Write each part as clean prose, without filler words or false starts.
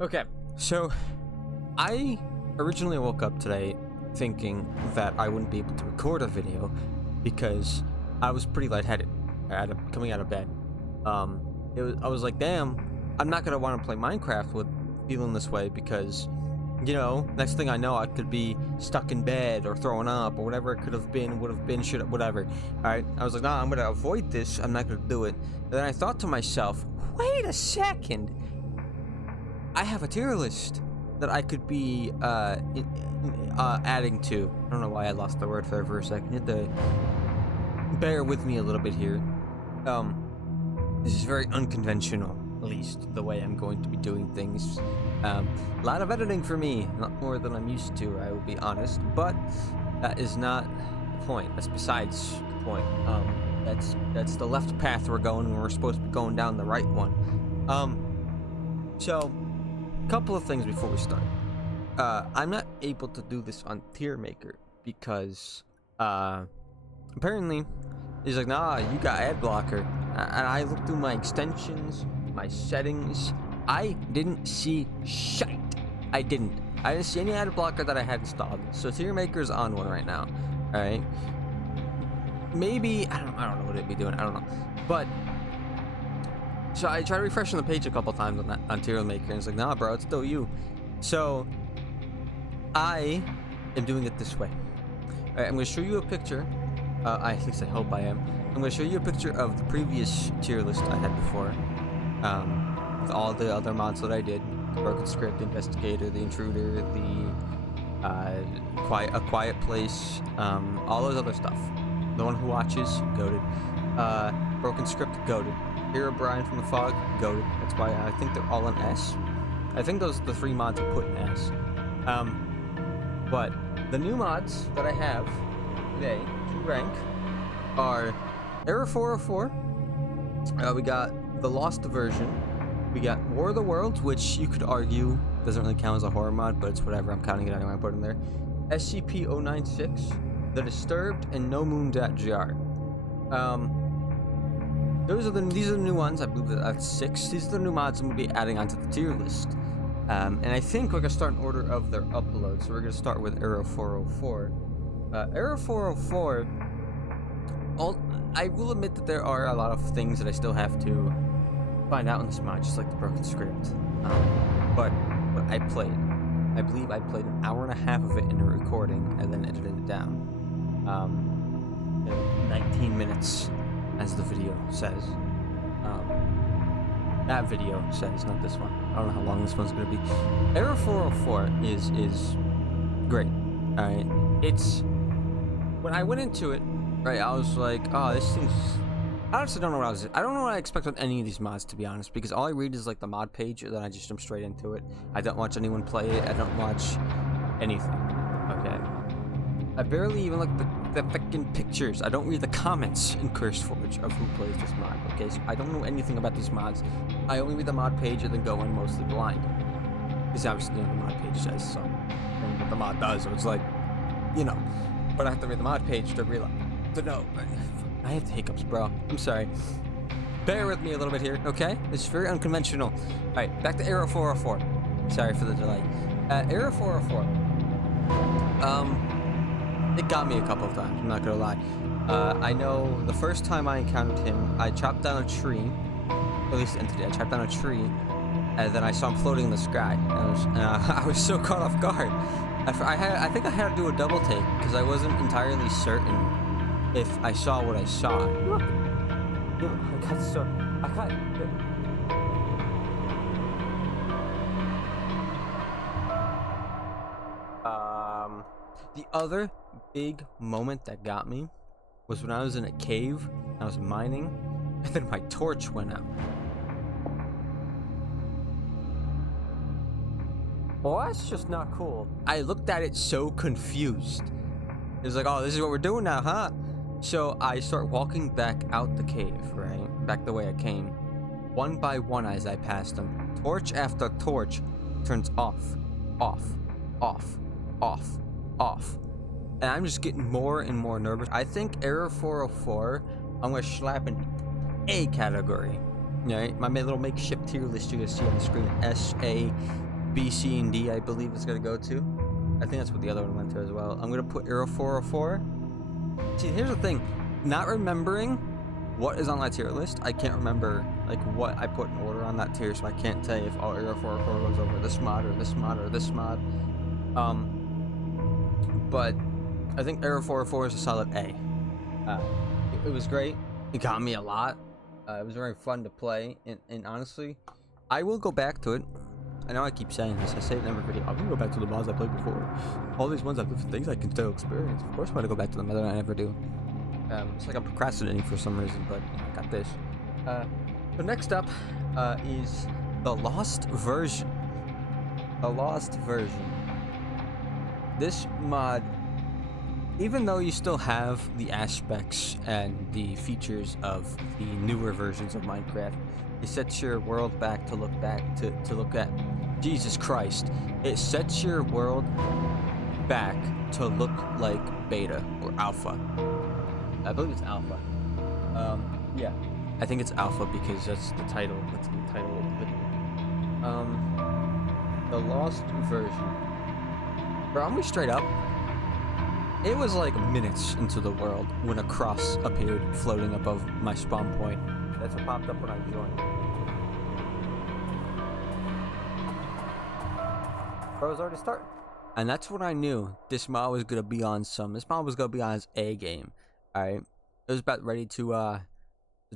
Okay, so I originally woke up today thinking that I wouldn't be able to record a video because I was pretty lightheaded coming out of bed. I was like, damn, I'm not gonna want to play Minecraft with feeling this way because, next thing I know, I could be stuck in bed or throwing up or whatever it could have been, would have been, should have, whatever. All right, I was like, nah, I'm gonna avoid this. I'm not gonna do it. And then I thought to myself, wait a second. I have a tier list that I could be adding to. I don't know why I lost the word there for a second. You have to bear with me a little bit here. This is very unconventional, at least the way I'm going to be doing things. A lot of editing for me, not more than I'm used to, I will be honest. But that is not the point. That's besides the point. That's the left path we're going when we're supposed to be going down the right one. So couple of things before we start. I'm not able to do this on Tier Maker because apparently he's like, nah, you got ad blocker. And I looked through my extensions, my settings. I didn't see shite. I didn't see any ad blocker that I had installed. So Tier Maker's on one right now. Alright. Maybe I don't know what it'd be doing. I don't know. But so I tried refreshing the page a couple times on Tier Maker, and it's like, nah, bro, it's still you. So I am doing it this way. All right, I'm going to show you a picture. At least I hope I am. I'm going to show you a picture of the previous tier list I had before, with all the other mods that I did: the Broken Script, Investigator, the Intruder, the A Quiet Place, all those other stuff. The One Who Watches, goated. Broken Script, goated. Herobrine from the Fog, goated. That's why I think they're all in S. I think those are the three mods I put in S. But the new mods that I have today to rank are Error 404. We got the Lost version. We got War of the Worlds, which you could argue doesn't really count as a horror mod, but it's whatever. I'm counting it anyway. I put it in there. SCP-096, The Disturbed, and No Moon.gr. These are the new ones. I believe that's 6. These are the new mods I'm going to be adding onto the tier list. And I think we're going to start in order of their upload. So we're going to start with Arrow 404. Arrow 404, I will admit that there are a lot of things that I still have to find out in this mod, just like the Broken Script. But I played. I believe I played an hour and a half of it in a recording and then edited it down. 19 minutes. As the video says. That video says, not this one. I don't know how long this one's gonna be. Error 404 is great. Alright. It's when I went into it, right, I was like, oh, this thing's I honestly don't know what I don't know what I expect with any of these mods, to be honest, because all I read is like the mod page and then I just jump straight into it. I don't watch anyone play it, I don't watch anything. Okay. I barely even look at the fucking pictures. I don't read the comments in CurseForge of who plays this mod. Okay, so I don't know anything about these mods. I only read the mod page and then go in mostly blind. Because obviously the mod page says so. And what the mod does, so it's like, But I have to read the mod page to realize. To know. I have the hiccups, bro. I'm sorry. Bear with me a little bit here, okay? It's very unconventional. Alright, back to Arrow 404. Sorry for the delay. Arrow 404. It got me a couple of times, I'm not gonna lie. I know the first time I encountered him, I chopped down a tree. At least entity, I chopped down a tree, and then I saw him floating in the sky. And I was so caught off guard. I think I had to do a double take, because I wasn't entirely certain if I saw what I saw. Look! The other big moment that got me was when I was in a cave, I was mining, and then my torch went out. Well, that's just not cool. I looked at it so confused. It was like, oh, this is what we're doing now, huh? So I start walking back out the cave, right? Back the way I came. One by one as I passed them. Torch after torch turns off, off, off, off, off. And I'm just getting more and more nervous. I think Error 404, I'm gonna slap in A category. Right? My little makeshift tier list you guys see on the screen. B, C, and D, I believe it's gonna go to. I think that's what the other one went to as well. I'm gonna put Aero 404. See, here's the thing. Not remembering what is on that tier list, I can't remember like what I put in order on that tier, so I can't tell you if Aero 404 goes over this mod or this mod or this mod. But I think Aero 404 is a solid A. It was great. It got me a lot. It was very fun to play, and honestly, I will go back to it. I know I keep saying this. I say it in every video. I'm gonna go back to the mods I played before. All these ones have different things I can still experience. Of course, I'm gonna go back to them, other than I never do. It's like I'm procrastinating for some reason, but I got this. So next up is the Lost version. The Lost version. This mod, even though you still have the aspects and the features of the newer versions of Minecraft, it sets your world back to look at Jesus Christ. It sets your world back to look like beta or alpha. I believe it's alpha. Yeah, I think it's alpha because that's the title. That's the title of the video. The Lost version. Bro, I'm gonna be straight up. It was like minutes into the world when a cross appeared floating above my spawn point. That's what popped up when I joined. Bro, it was already starting. And that's when I knew this mod was gonna be on some. This mod was gonna be on his A game. Alright. It was about ready to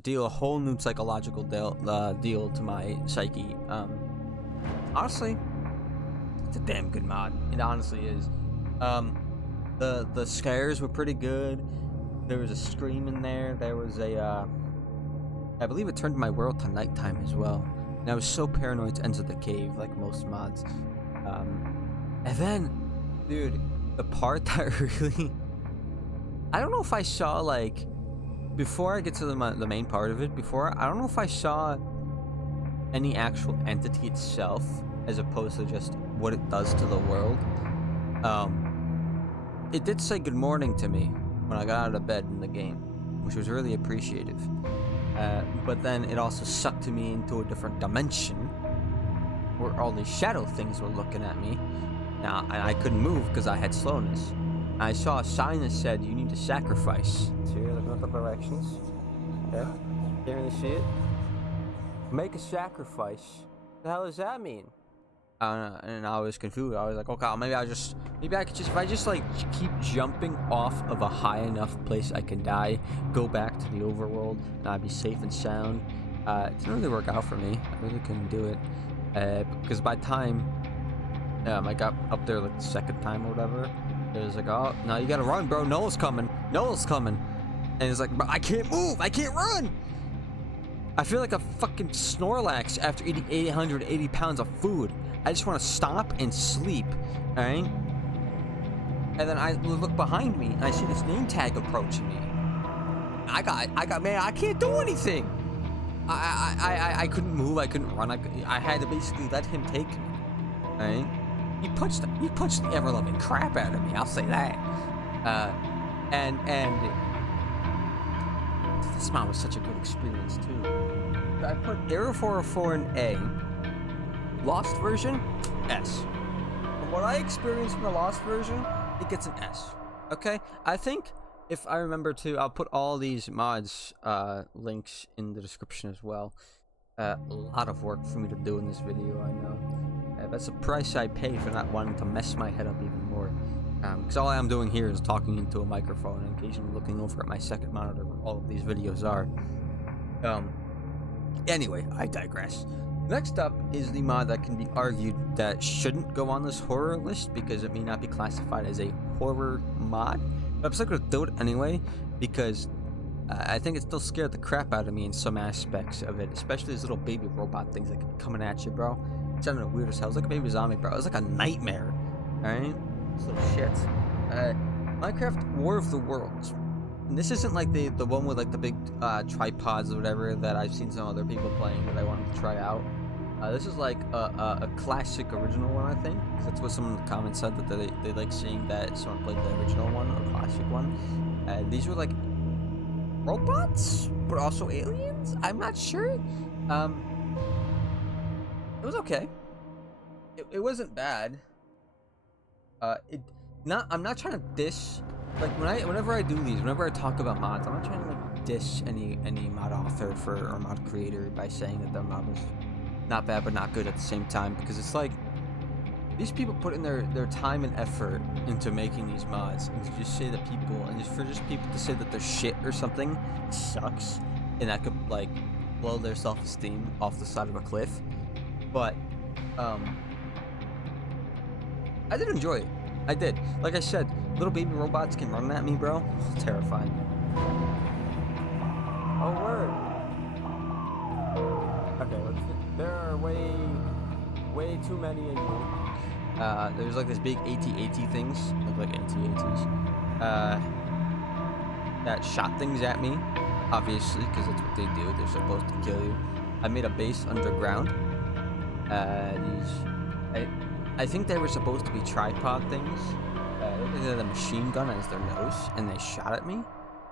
deal a whole new psychological deal to my psyche. Honestly, it's a damn good mod. It honestly is. The scares were pretty good. There was a scream in there. There was a I believe it turned my world to nighttime as well. And I was so paranoid to enter the cave, like most mods. And then, dude, the part that really, I don't know if I saw, like, before I get to the main part of it, I don't know if I saw any actual entity itself as opposed to just what it does to the world. It did say good morning to me when I got out of bed in the game, which was really appreciative. But then it also sucked me into a different dimension where all these shadow things were looking at me. Now, I couldn't move because I had slowness. I saw a sign that said, you need to sacrifice. So you're looking at the directions. Okay. Can't really see it. Make a sacrifice. What the hell does that mean? And I was confused. I was like, okay, maybe I could just, if I just like keep jumping off of a high enough place I can die, go back to the overworld, and I'd be safe and sound. It didn't really work out for me. I really couldn't do it. Because by the time I got up there like the second time or whatever, it was like, oh, no, you gotta run, bro. Noel's coming. And it's like, bro, I can't move. I can't run. I feel like a fucking Snorlax after eating 880 pounds of food. I just want to stop and sleep, alright? And then I look behind me and I see this name tag approaching me. I got man, I can't do anything. I couldn't move, I couldn't run. I had to basically let him take me, alright? He punched the ever-loving crap out of me, I'll say that. And this mod was such a good experience too. I put Aero 404 in A. Lost version, S. From what I experienced in the Lost version, it gets an S. Okay? I think, if I remember to, I'll put all these mods links in the description as well. A lot of work for me to do in this video, I know. That's the price I pay for not wanting to mess my head up even more. Because all I'm doing here is talking into a microphone and occasionally looking over at my second monitor where all of these videos are. Anyway, I digress. Next up is the mod that can be argued that shouldn't go on this horror list because it may not be classified as a horror mod. But I'm still going to do it anyway because I think it still scared the crap out of me in some aspects of it, especially these little baby robot things that keep coming at you, bro. It sounded weird as hell. It was like a baby zombie, bro. It was like a nightmare. Alright? This little shit. Minecraft War of the Worlds. And this isn't like the one with like the big tripods or whatever that I've seen some other people playing that I wanted to try out. This is like a classic original one, I think. That's what some of the comments said, that they like seeing that someone played the original one or classic one. These were like robots, but also aliens? I'm not sure. It was okay. it wasn't bad. It not. I'm not trying to diss. Like whenever I do these, whenever I talk about mods, I'm not trying to like diss any mod author or mod creator by saying that their mod was not bad but not good at the same time, because it's like these people put in their time and effort into making these mods, and to just say that people, and just for just people to say that they're shit or something sucks, and that could like blow their self-esteem off the side of a cliff. But I did enjoy it. I did. Like I said, little baby robots came running at me, bro. Terrifying. Oh, word. Okay, there are way too many of you. There's like this big AT-AT things, look like AT-ATs, that shot things at me, obviously, because that's what they do. They're supposed to kill you. I made a base underground. I think they were supposed to be tripod things. They had a machine gun as their nose, and they shot at me.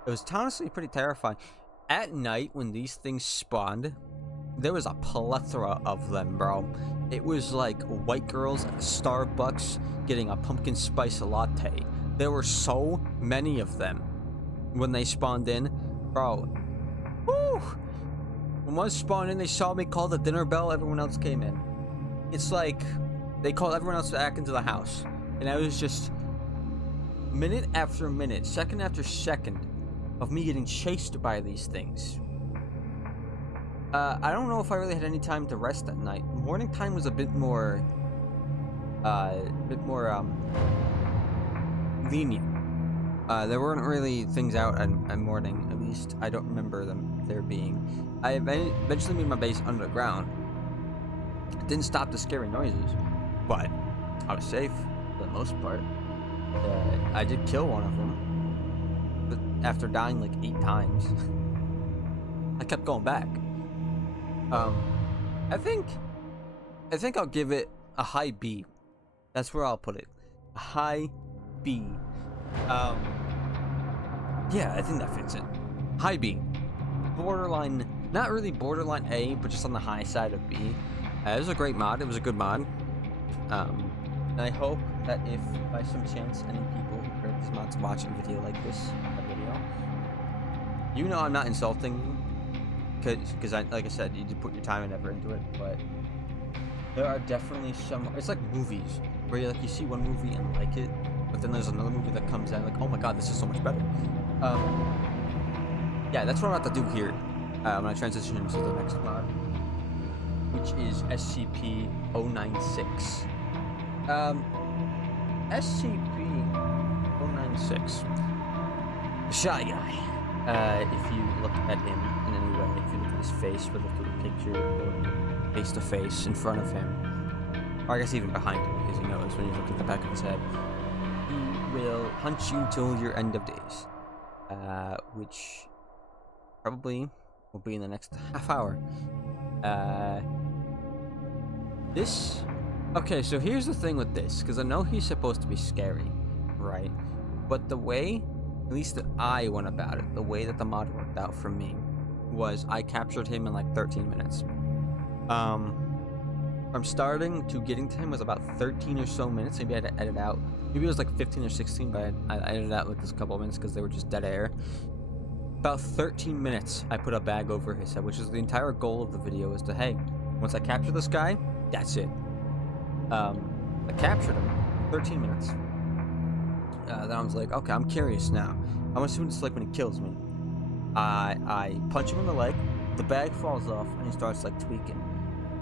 It was honestly pretty terrifying. At night, when these things spawned, there was a plethora of them, bro. It was like white girls at Starbucks getting a pumpkin spice latte. There were so many of them when they spawned in, bro. Woo! When one spawned in, they saw me call the dinner bell. Everyone else came in. It's like they called everyone else back into the house, and I was just minute after minute, second after second of me getting chased by these things. I don't know if I really had any time to rest at night. Morning time was a bit more lenient. There weren't really things out at morning. At least I don't remember there being. I eventually made my base underground. It didn't stop the scary noises, but I was safe for the most part. I did kill one of them, but after dying like 8 times, I kept going back. I think I'll give it a high B. That's where I'll put it. A high B. Yeah, I think that fits it. High B. Borderline, not really borderline A, but just on the high side of B. It was a great mod. It was a good mod. And I hope that if by some chance any people who create these mods watch a video like this, you know I'm not insulting you. Because like I said, you did put your time and effort into it, but there are definitely some. It's like movies where you see one movie and like it, but then there's another movie that comes out like, oh my god, this is so much better. Yeah, that's what I'm about to do here when I transition into the next mod, which is SCP-096. SCP-096. The Shy Guy. If you look at him in any way, if you look at his face, whether through a picture or face to face in front of him, or I guess even behind him, because he knows when you look at the back of his head, he will hunt you till your end of days, which probably will be in the next half hour. Okay, so here's the thing with this, because I know he's supposed to be scary, right? But the way, at least that I went about it, the way that the mod worked out for me was I captured him in like 13 minutes. From starting to getting to him was about 13 or so minutes. Maybe I had to edit out. Maybe it was like 15 or 16, but I edited out like this couple of minutes because they were just dead air. About 13 minutes, I put a bag over his head, which is the entire goal of the video, is to, hey, once I capture this guy, that's it. I captured him, 13 minutes. Then I was like, okay, I'm curious now. I want to see what it's like when he kills me. I punch him in the leg, the bag falls off, and he starts like tweaking.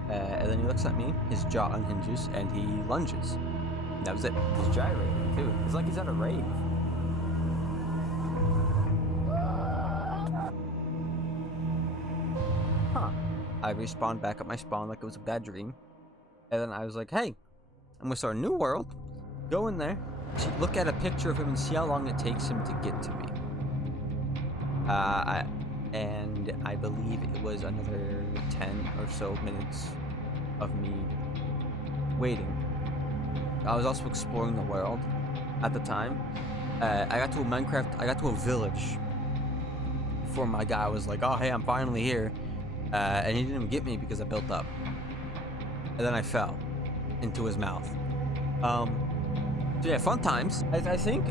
And then he looks at me, his jaw unhinges, and he lunges. And that was it. He's gyrating too. It's like he's at a rave. Huh. I respawned back at my spawn like it was a bad dream. And then I was like, hey, I'm gonna start a new world. Go in there, look at a picture of him and see how long it takes him to get to me. And I believe it was another 10 or so minutes of me waiting. I was also exploring the world at the time. I got to a village before my guy was like, oh hey, I'm finally here. And he didn't even get me because I built up. And then I fell. into his mouth. So yeah, fun times. I think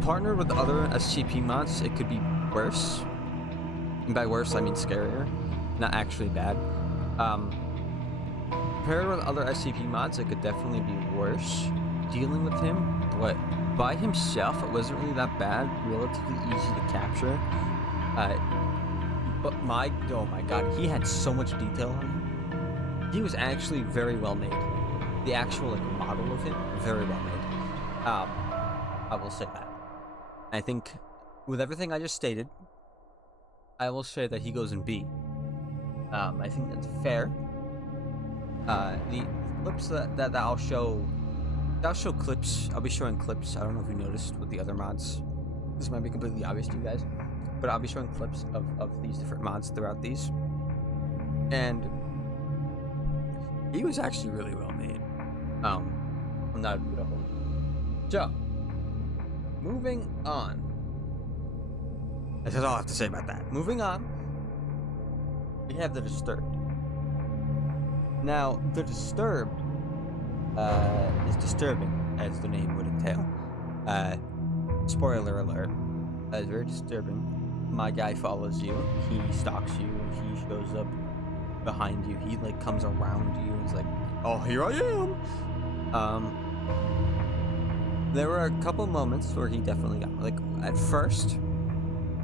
partnered with other SCP mods, it could be worse. And by worse, I mean scarier, not actually bad. Paired with other SCP mods, it could definitely be worse dealing with him, but by himself, it wasn't really that bad, relatively easy to capture. But oh my god, he had so much detail on him. He was actually very well made. The actual like model of him, very well made. I will say that. I think with everything I just stated, I will say that he goes in B. I think that's fair. The clips that I'll show clips. I'll be showing clips. I don't know if you noticed with the other mods. This might be completely obvious to you guys, but I'll be showing clips of these different mods throughout these. And he was actually really well made. I'm not gonna hold you. So, moving on. That's all I have to say about that. Moving on, we have the Disturbed. Now, the Disturbed is disturbing, as the name would entail. Spoiler alert. It's very disturbing. My guy follows you. He stalks you. He shows up behind you. He like comes around you. He's like, "Oh, here I am." There were a couple moments where he definitely got like at first.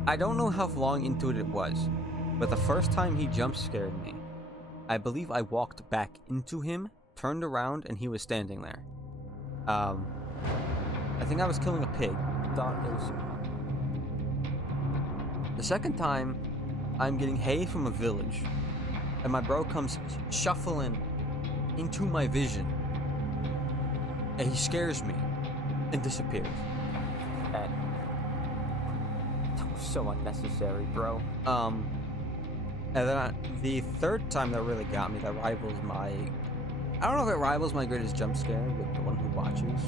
I don't know how long into it was, but the first time he jump scared me, I believe I walked back into him, turned around, and he was standing there. I think I was killing a pig. Thought it was. The second time, I'm getting hay from a village, and my bro comes shuffling into my vision, and he scares me and disappears. That was so unnecessary, bro. And then the third time that really got me, that rivals my... I don't know if it rivals my greatest jump scare with the one who watches,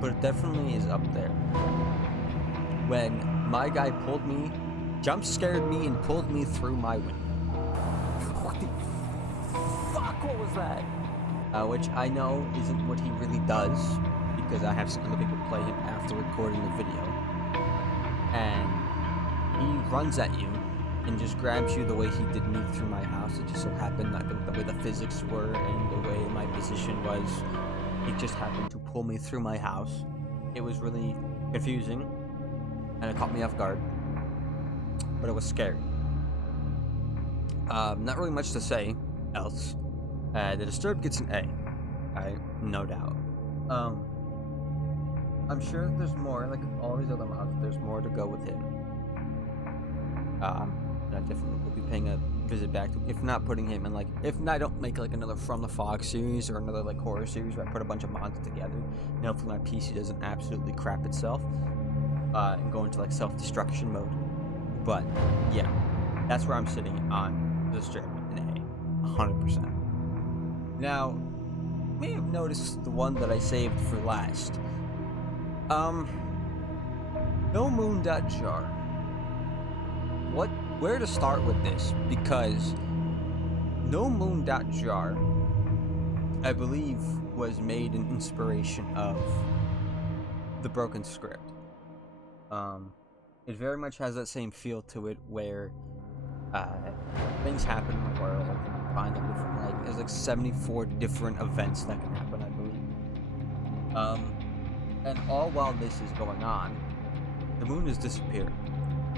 but it definitely is up there. When my guy pulled me, jump scared me, and pulled me through my window. What the fuck? What was that? Which I know isn't what he really does, because I have some other people play him after recording the video. And he runs at you and just grabs you the way he did me through my house. It just so happened that the way the physics were and the way my position was, it just happened to pull me through my house. It was really confusing, and it caught me off guard, but it was scary. Not really much to say else. The Disturbed gets an A, right? No doubt. I'm sure there's more, like all these other mods, there's more to go with him. I definitely will be paying a visit back to, if not putting him in like, if I don't make like another From the Fog series or another like horror series where I put a bunch of mods together, and hopefully my PC doesn't absolutely crap itself, and go into like self-destruction mode. But yeah, that's where I'm sitting on the Disturbed in A, 100%. Now, you may have noticed the one that I saved for last. No Moon.jar. Where to start with this? Because No Moon.jar, I believe, was made in inspiration of the Broken Script. It very much has that same feel to it, where things happen in the world, and you find them different. Like there's like 74 different events that can happen, I believe. And all while this is going on, the moon has disappeared.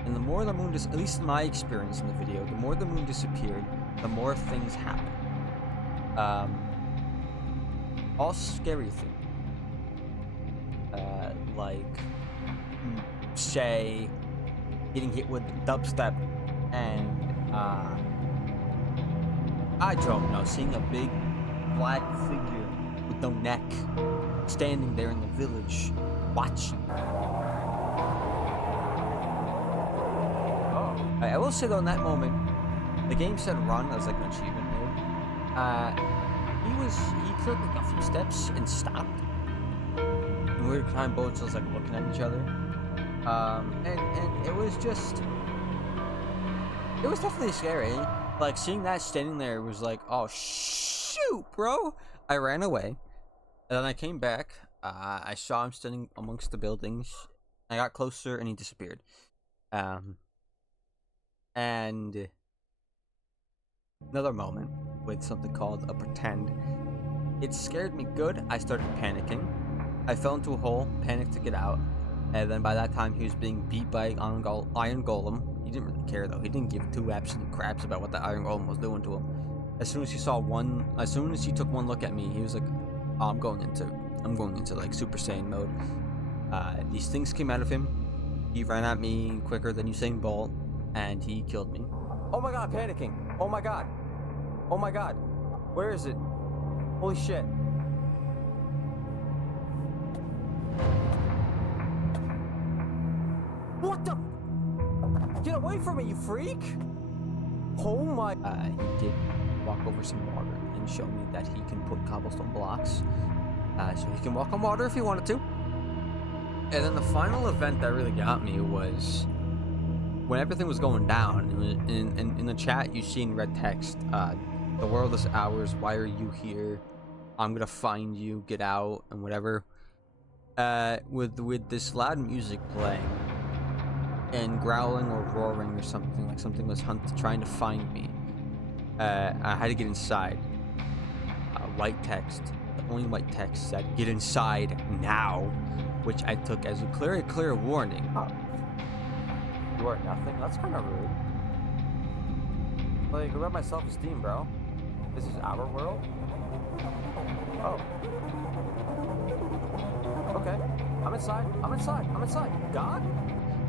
And the more the moon at least in my experience in the video, the more the moon disappeared, the more things happen. All scary things. Like, say, getting hit with dubstep and, I don't know, seeing a big black figure with no neck standing there in the village, watching. I will say though, in that moment, the game said run as like an achievement mode. He took like a few steps and stopped. And we were kind of both just like looking at each other. And it was definitely scary. Like seeing that standing there was like, oh shoot, bro. I ran away, and then I came back. I saw him standing amongst the buildings. I got closer, and he disappeared. And another moment with something called a pretend. It scared me good. I started panicking. I fell into a hole, panicked to get out, and then by that time he was being beat by Iron Golem. He didn't really care though. He didn't give two absolute craps about what the Iron Golem was doing to him. As soon as he took one look at me, he was like, oh, I'm going into like Super Saiyan mode. These things came out of him. He ran at me quicker than Usain Bolt, and he killed me. Oh my god, panicking. Oh my god. Oh my god. Where is it? Holy shit. What the? Get away from me, you freak! Oh my. He did walk over some water and show me that he can put cobblestone blocks. So he can walk on water if he wanted to. And then the final event that really got me was when everything was going down. In the chat, you see in red text, the world is ours, why are you here? I'm gonna find you, get out, and whatever. With this loud music playing, and growling or roaring or something, like something was trying to find me. I had to get inside. White text, the only white text said, get inside now, which I took as a clear warning. Oh. You are nothing? That's kind of rude. Like, about my self-esteem, bro. This is our world? Oh. Okay. I'm inside. God?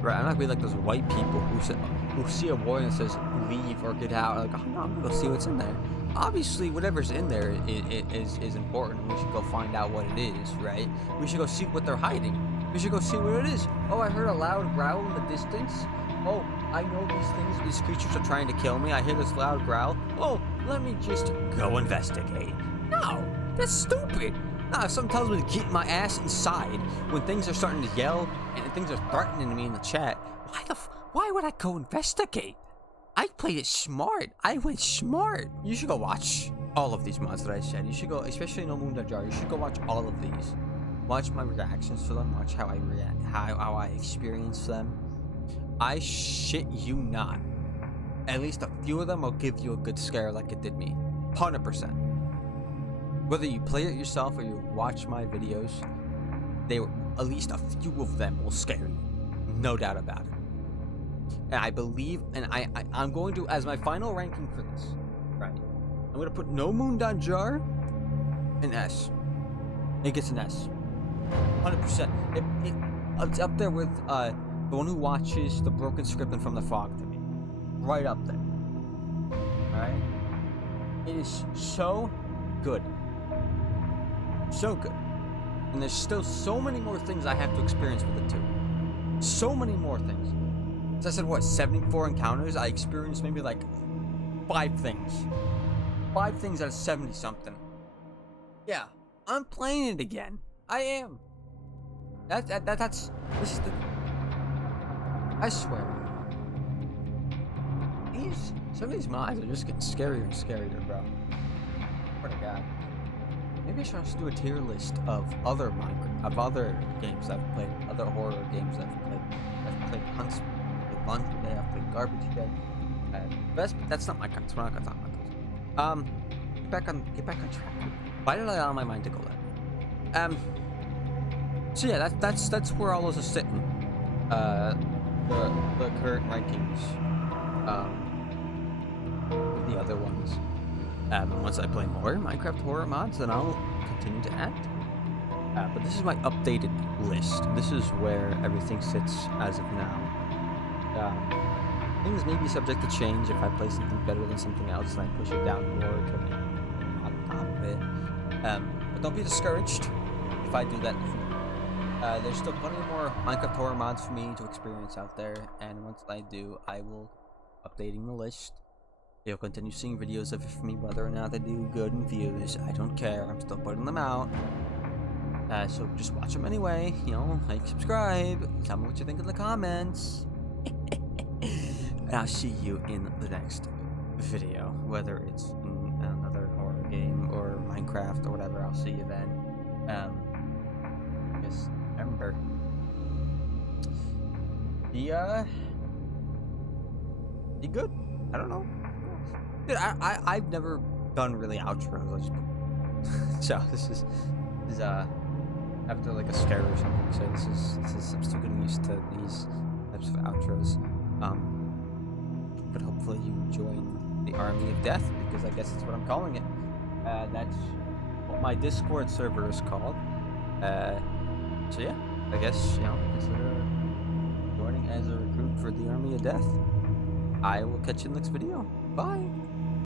Right, I'm not gonna be like those white people who see a warning that says leave or get out. Like, oh no, I'm gonna go see what's in there. Obviously, whatever's in there is important. We should go find out what it is, right? We should go see what they're hiding. We should go see what it is. Oh, I heard a loud growl in the distance. Oh, I know these creatures are trying to kill me. I hear this loud growl. Oh, let me just go investigate. No, that's stupid. No, if someone tells me to keep my ass inside when things are starting to yell and things are threatening me in the chat, why would I go investigate? I played it smart. I went smart. You should go watch all of these mods that I said. You should go, especially No Moon Jar. You should go watch all of these. Watch my reactions to them. Watch how I react, how I experience them. I shit you not. At least a few of them will give you a good scare like it did me. 100%. Whether you play it yourself or you watch my videos, at least a few of them will scare you. No doubt about it. And I believe, and I'm going to, as my final ranking for this, right? I'm going to put No Moon Jar an S. It gets an S. 100%. It's up there with the one who watches the Broken Script from the Fog to me. Right up there. Alright? It is so good. So good. And there's still so many more things I have to experience with it too. So many more things. As I said, what, 74 encounters? I experienced maybe like 5 things. 5 things out of 70 something. Yeah, I'm playing it again. I am. This is the... I swear. Some of these mods are just getting scarier and scarier, bro. What a god. Maybe I should just do a tier list of other games I've played, other horror games I've played. I've played Hunts, I've played Laundry Day, I've played Garbage Day. That's not my content. We're not gonna talk about those. Get back on track. Why did I allow my mind to go there? So yeah, that's where all those are sitting. The current rankings. The other ones. And once I play more Minecraft horror mods, then I'll continue to add. But this is my updated list. This is where everything sits as of now. Things may be subject to change if I play something better than something else, and I push it down more to on top of it. But don't be discouraged if I do that. There's still plenty more Minecraft horror mods for me to experience out there, and once I do, I will updating the list. You'll continue seeing videos of it for me, whether or not they do good in views. I don't care. I'm still putting them out. So just watch them anyway. You know, like, subscribe. Tell me what you think in the comments. And I'll see you in the next video, whether it's in another horror game or Minecraft. Minecraft or whatever. I'll see you then. Just remember. You good? I don't know. Dude, I've never done really outros. I just so this is after like a scare or something. So this is I'm still getting used to these types of outros. But hopefully you join the Army of Death, because I guess that's what I'm calling it. That's what my Discord server is called. So yeah, I guess, you know, consider joining as a recruit for the Army of Death. I will catch you in the next video. Bye!